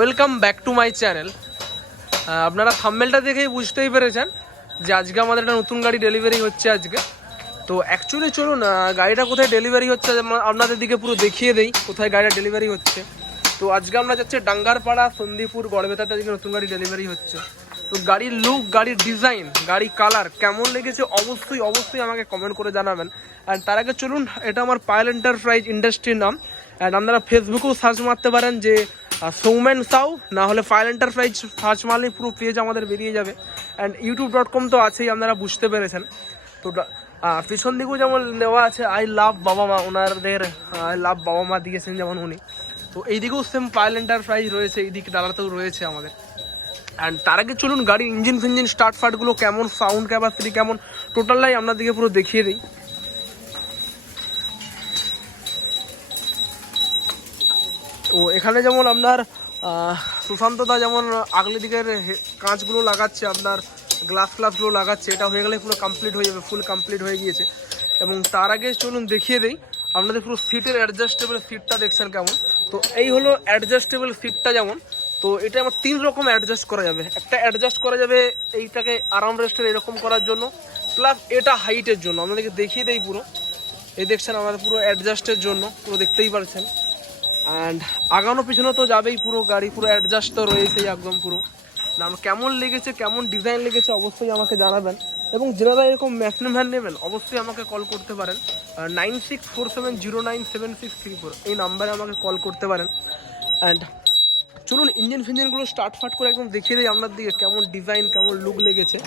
Welcome back to my channel আপনারা থাম্বেলটা দেখেই বুঝতেই পেরেছেন যে আজকে আমাদের একটা নতুন গাড়ি ডেলিভারি হচ্ছে আজকে। তো অ্যাকচুয়ালি চলুন গাড়িটা কোথায় ডেলিভারি হচ্ছে আপনাদের দিকে পুরো দেখিয়ে দেই কোথায় গাড়িটা ডেলিভারি হচ্ছে। তো আজকে আমরা যাচ্ছি ডাঙ্গারপাড়া, সন্দীপুর, গড়বেতাতে আজকে নতুন গাড়ি ডেলিভারি হচ্ছে। তো গাড়ির লুক গাড়ির ডিজাইন গাড়ি কালার কেমন লেগেছে অবশ্যই অবশ্যই আমাকে কমেন্ট করে জানাবেন। অ্যান্ড তার আগে চলুন, এটা আমার পায়েল এন্টারপ্রাইজ ইন্ডাস্ট্রির নাম। অ্যান্ড আপনারা ফেসবুকেও সার্চ মারতে পারেন যে আহ, সৌমেন সাউ না হলে ফাইল এন্টারপ্রাইজ সার্চ মারলে পুরো পেজ আমাদের বেরিয়ে যাবে। অ্যান্ড ইউটিউব ডট কম তো আছেই আপনারা বুঝতে পেরেছেন। তো আহ, পিছন দিকেও যেমন দেওয়া আছে আই লাভ বাবা মা ওনাদের আই লাভ বাবা মা দিয়েছেন যেমন উনি। তো এই দিকেও সেম পাইল এন্টারপ্রাইজ রয়েছে এইদিক ডালাতেও রয়েছে আমাদের। অ্যান্ড তার আগে চলুন গাড়ির ইঞ্জিন ফিঞ্জিন স্টার্ট ফার্টগুলো কেমন সাউন্ড ক্যাপাসিটি কেমন টোটালটাই আপনাদেরকে পুরো দেখিয়ে দিই। ও এখানে যেমন আপনার সুশান্তদা যেমন আগলি দিকের কাঁচগুলো লাগাচ্ছে, আপনার গ্লাস গ্লাসগুলো লাগাচ্ছে, এটা হয়ে গেলে পুরো কমপ্লিট হয়ে যাবে ফুল কমপ্লিট হয়ে গিয়েছে। এবং তার আগে চলুন দেখিয়ে দিই, আপনাদের পুরো সিটের অ্যাডজাস্টেবল সিটটা দেখছেন কেমন? তো এই হলো অ্যাডজাস্টেবল সিটটা যেমন, তো এটা আমার তিন রকম অ্যাডজাস্ট করা যাবে। একটা অ্যাডজাস্ট করা যাবে এইটাকে আরাম রেস্টের এরকম করার জন্য প্লাস এটা হাইটের জন্য। আপনাদেরকে দেখিয়ে দেই পুরো। এই দেখছেন, আমাদের পুরো অ্যাডজাস্টের জন্য, পুরো দেখতেই পারছেন। অ্যান্ড আগানো পিছনে তো যাবেই পুরো গাড়ি, পুরো অ্যাডজাস্ট তো রয়েছেই একদম পুরো। না কেমন লেগেছে, কেমন ডিজাইন লেগেছে অবশ্যই আমাকে জানাবেন। এবং যারা এরকম ম্যাক্সিমাম ভ্যান নেবেন, অবশ্যই আমাকে কল করতে পারেন। Nine six four seven zero nine seven six three four এই নাম্বারে আমাকে কল করতে পারেন। অ্যান্ড চলুন ইঞ্জিন ফিঞ্জিনগুলো স্টার্ট ফাট করে একদম দেখিয়ে দিই আপনার দিকে কেমন ডিজাইন কেমন লুক লেগেছে।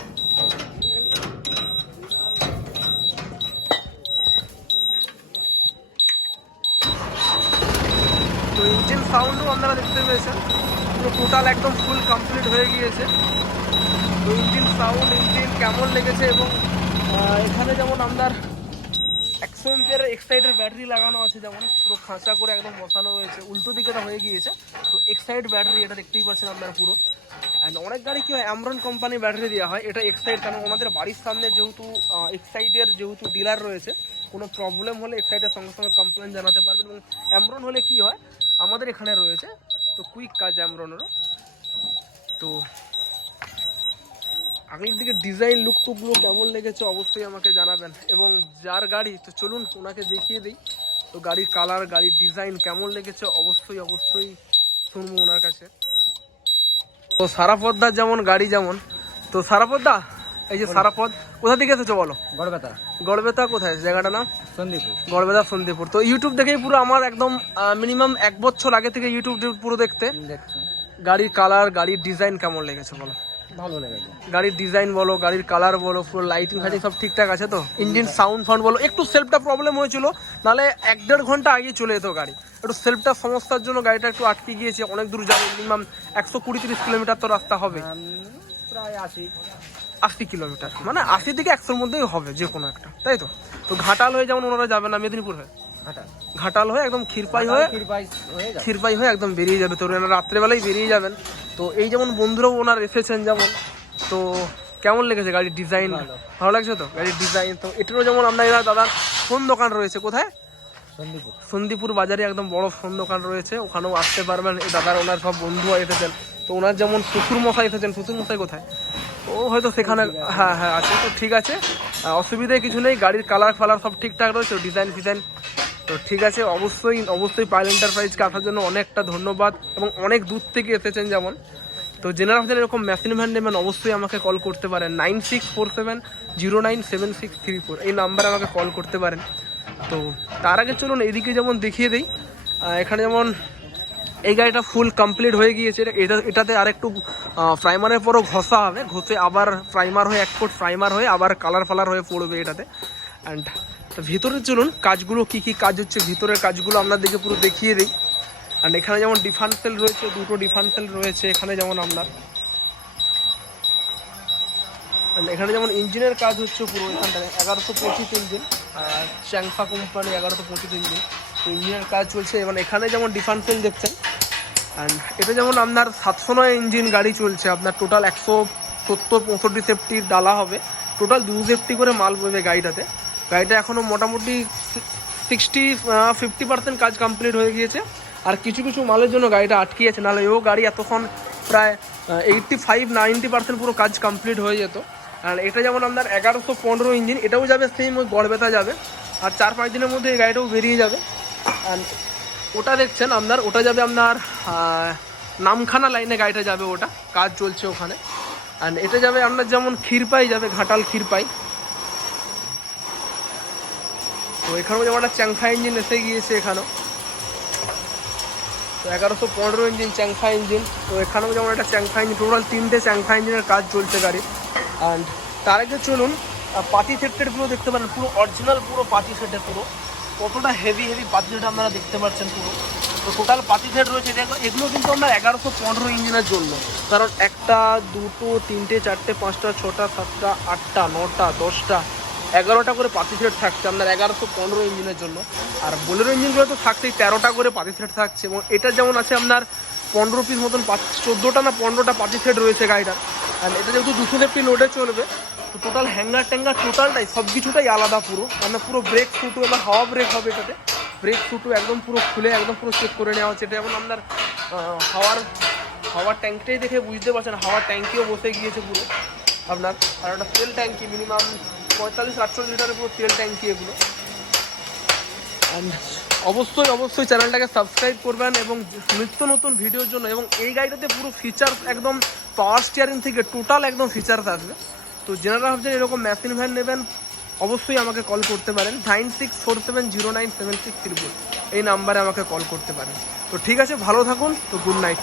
তো ইঞ্জিন সাউন্ডও আপনারা দেখতে পেয়েছেন। পুরো টোটাল একদম ফুল কমপ্লিট হয়ে গিয়েছে। তো ইঞ্জিন সাউন্ড ইঞ্জিন কেমন লেগেছে এবং এখানে যেমন আপনার একশো এমপিয়ারের এক্সাইডের ব্যাটারি লাগানো আছে, যেমন পুরো খাঁচা করে একদম বসানো হয়েছে, উল্টো দিকে এটা হয়ে গিয়েছে। তো এক্সাইড ব্যাটারি এটা দেখতেই পাচ্ছেন আপনারা পুরো। অ্যান্ড অনেক গাড়ি কি হয় অ্যামরন কোম্পানি ব্যাটারি দেওয়া হয়, এটা এক্সাইড কারণ ওনাদের বাড়ির সামনে যেহেতু এক্সাইডের যেহেতু ডিলার রয়েছে, কোনো প্রবলেম হলে এক্সাইডের সঙ্গে সঙ্গে কমপ্লেন জানাতে পারবেন এবং অ্যামরন হলে কি হয় আমাদের এখানে রয়েছে। তো কুইক কাজ অ্যামরনেরও তো আগের দিকে ডিজাইন লুক টুকগুলো কেমন লেগেছে অবশ্যই আমাকে জানাবেন। এবং যার গাড়ি, তো চলুন ওনাকে দেখিয়ে দিই। তো গাড়ির কালার গাড়ির ডিজাইন কেমন লেগেছে অবশ্যই অবশ্যই শুনব ওনার কাছে। তো সারাপদ্দার যেমন, গাড়ি যেমন। তো সারাপদ্দা এই যে সারাপদ কোথা থেকে এসেছ বলো? গড়বেতা। গড়বেতা কোথায়? জায়গাটা না সন্দীপুর। গড়বেতা সন্দীপুর। তো ইউটিউব দেখেই পুরো আমার একদম মিনিমাম এক বছর আগে থেকে ইউটিউব পুরো দেখতে। গাড়ির কালার গাড়ির ডিজাইন কেমন লেগেছে বলো? ভালো লেগেছে। গাড়ির ডিজাইন বলো গাড়ির কালার বলো পুরো লাইটিং ফাইটিং সব ঠিকঠাক আছে তো? ইঞ্জিন সাউন্ড ফাউন্ড বলো। একটু সেলফটা প্রবলেম হয়েছিল নাহলে এক দেড় ঘণ্টা আগে চলে যেত গাড়ি। একটু সেলফটা সমস্যার জন্য গাড়িটা একটু আটকে গিয়েছে অনেক দূর যাবে মিনিমাম একশো কুড়ি তিরিশ কিলোমিটার তো রাস্তা হবে। প্রায় আশি। আশি কিলোমিটার। মানে আশি থেকে একশোর মধ্যেই হবে যে কোনো একটা তাই তো? তো ঘাটাল হয়ে যেমন ওনারা যাবে না মেদিনীপুর হয়ে? ঘাটাল। হয়ে একদম ক্ষীরপাই হয়ে হয়ে ক্ষীরপাই হয়ে একদম বেরিয়ে যাবে। তো ওনারা রাত্রেবেলাই বেরিয়ে যাবেন। তো এই যেমন বন্ধুরাও ওনার এসেছেন যেমন। তো কেমন লেগেছে গাড়ির ডিজাইন? ভালো। লাগছে তো? গাড়ির ডিজাইন তো? এটারও যেমন আমরা এরা দাদার ফোন দোকান রয়েছে কোথায়? সন্দীপুর। সন্দীপুর বাজারে একদম বড় ফোন দোকান রয়েছে। ওখানেও আসতে পারবেন। দাদার ওনার সব বন্ধু এসেছেন। তো ওনার যেমন শ্বশুর মশাই এসেছেন। শ্বশুর মশাই কোথায়? ও হয়তো সেখানে হ্যাঁ হ্যাঁ আছে, তো ঠিক আছে। অসুবিধে কিছু নেই, গাড়ির কালার ফালার সব ঠিকঠাক রয়েছে ডিজাইন ফিজাইন। তো ঠিক আছে, অবশ্যই অবশ্যই পাইল এন্টারপ্রাইজকে আসার জন্য অনেকটা ধন্যবাদ এবং অনেক দূর থেকে এসেছেন যেমন। তো জেনারেল আপনাদের এরকম মেশিন ভ্যান নেবেন, অবশ্যই আমাকে কল করতে পারেন। Nine six four seven zero nine seven six three four এই নাম্বারে আমাকে কল করতে পারেন। তো তার আগে চলুন, এদিকে যেমন দেখিয়ে দিই এখানে যেমন এই গাড়িটা ফুল কমপ্লিট হয়ে গিয়েছে। এটা- এটা এটাতে আর একটু প্রাইমারের পরও ঘষা হবে। ঘষে আবার প্রাইমার হয়ে, এক ফুট প্রাইমার হয়ে আবার কালার ফালার হয়ে পড়বে এটাতে। অ্যান্ড ভিতরে চলুন, কাজগুলো কি কি কাজ হচ্ছে, ভিতরের কাজগুলো আপনাদেরকে পুরো দেখিয়ে দিই। অ্যান্ড এখানে যেমন ডিফারেন্সেল রয়েছে, দুটো ডিফারেন্সেল রয়েছে এখানে যেমন আপনার এখানে যেমন ইঞ্জিনের কাজ হচ্ছে পুরো এখানটায় এগারোশো পঁচিশ ইঞ্জিন আর চ্যাংফা কোম্পানি এগারোশো পঁচিশ ইঞ্জিন তো ইঞ্জিনের কাজ চলছে। এবং এখানে যেমন ডিফারেন্সিয়াল দেখছেন অ্যান্ড এটা যেমন আপনার সাতশো নয় ইঞ্জিন গাড়ি চলছে, আপনার টোটাল একশো সত্তর পঁয়ষট্টি সেফটির ডালা হবে। টোটাল দু সেফটি করে মাল বলবে গাড়িটাতে। গাড়িটা এখনও মোটামুটি সিক্সটি ফিফটি পার্সেন্ট কাজ কমপ্লিট হয়ে গিয়েছে। আর কিছু কিছু মালের জন্য গাড়িটা আটকে আছে নাহলে ও গাড়ি এতক্ষণ প্রায় এইটটি ফাইভ নাইনটি পার্সেন্ট পুরো কাজ কমপ্লিট হয়ে যেত। আর এটা যেমন আপনার এগারোশো পনেরো ইঞ্জিন এটাও যাবে সেম ওই গড়বেতা যাবে। আর চার পাঁচ দিনের মধ্যে এই গাড়িটাও বেরিয়ে যাবে। আর ওটা দেখছেন আপনার, ওটা যাবে আপনার নামখানা লাইনে গাড়িটা যাবে ওটা, কাজ চলছে ওখানে। অ্যান্ড এটা যাবে আপনার যেমন ক্ষীরপাই যাবে, ঘাটাল ক্ষীরপাই। তো এখানেও যেমন একটা চ্যাংফা ইঞ্জিন এসে গিয়েছে এখানেও। তো এগারোশো পনেরো ইঞ্জিন চ্যাংফা ইঞ্জিন। তো এখানেও যেমন একটা চ্যাংফা ইঞ্জিন, টোটাল তিনটে চ্যাংফা ইঞ্জিনের কাজ চলছে গাড়ি। অ্যান্ড তার আগে চলুন পাতি পুরো দেখতে পারেন, পুরো অরিজিনাল পুরো পাতি সেটে পুরো। কতটা হেভি হেভি পাতি সেট আপনারা দেখতে পাচ্ছেন পুরো। তো টোটাল পাতি সেট রয়েছে এগুলো কিন্তু আমরা এগারোশো পনেরো ইঞ্জিনের জন্য। কারণ একটা, দুটো, তিনটে, চারটে, পাঁচটা, ছটা, সাতটা, আটটা, নটা, দশটা, এগারোটা করে পাতি সেট থাকছে আপনার এগারোশো পনেরো ইঞ্জিনের জন্য। আর বোলেরো ইঞ্জিনগুলো তো থাকছেই, তেরোটা করে পাতি সেট থাকছে। এবং এটা যেমন আছে আপনার পনেরো পিস মতন পাঁচ চোদ্দোটা না পনেরোটা পাতি সেট রয়েছে গাড়িটা আর এটা যেহেতু দুশো লোডে চলবে তো টোটাল হ্যাঙ্গার ট্যাঙ্গার টোটালটাই সব কিছুটাই আলাদা পুরো। আপনার পুরো ব্রেক ফুটু এবার হাওয়া ব্রেক হবে এটাতে। ব্রেক ফুটু একদম পুরো খুলে, একদম পুরো চেক করে নেওয়া হচ্ছে। এটা যেমন আপনার হাওয়ার হাওয়ার ট্যাঙ্কটাই দেখে বুঝতে পারছেন, হাওয়ার ট্যাঙ্কিও বসে গিয়েছে পুরো। আপনার, আর একটা তেল ট্যাঙ্কি মিনিমাম পঁয়তাল্লিশ, আটচল্লিশ লিটারের পুরো তেল ট্যাঙ্কি এগুলো। অবশ্যই অবশ্যই চ্যানেলটাকে সাবস্ক্রাইব করবেন এবং নিত্য নতুন ভিডিওর জন্য, এবং এই গাড়িটাতে পুরো ফিচার্স একদম পাওয়ার স্টিয়ারিং থেকে টোটাল একদম ফিচার্স আসবে। তো জেনারেল ভাবছেন এরকম মেশিন ভ্যান নেবেন, অবশ্যই আমাকে কল করতে পারেন। Nine six four seven zero nine seven six triple এই নাম্বারে আমাকে কল করতে পারেন। তো ঠিক আছে, ভালো থাকুন, তো গুড নাইট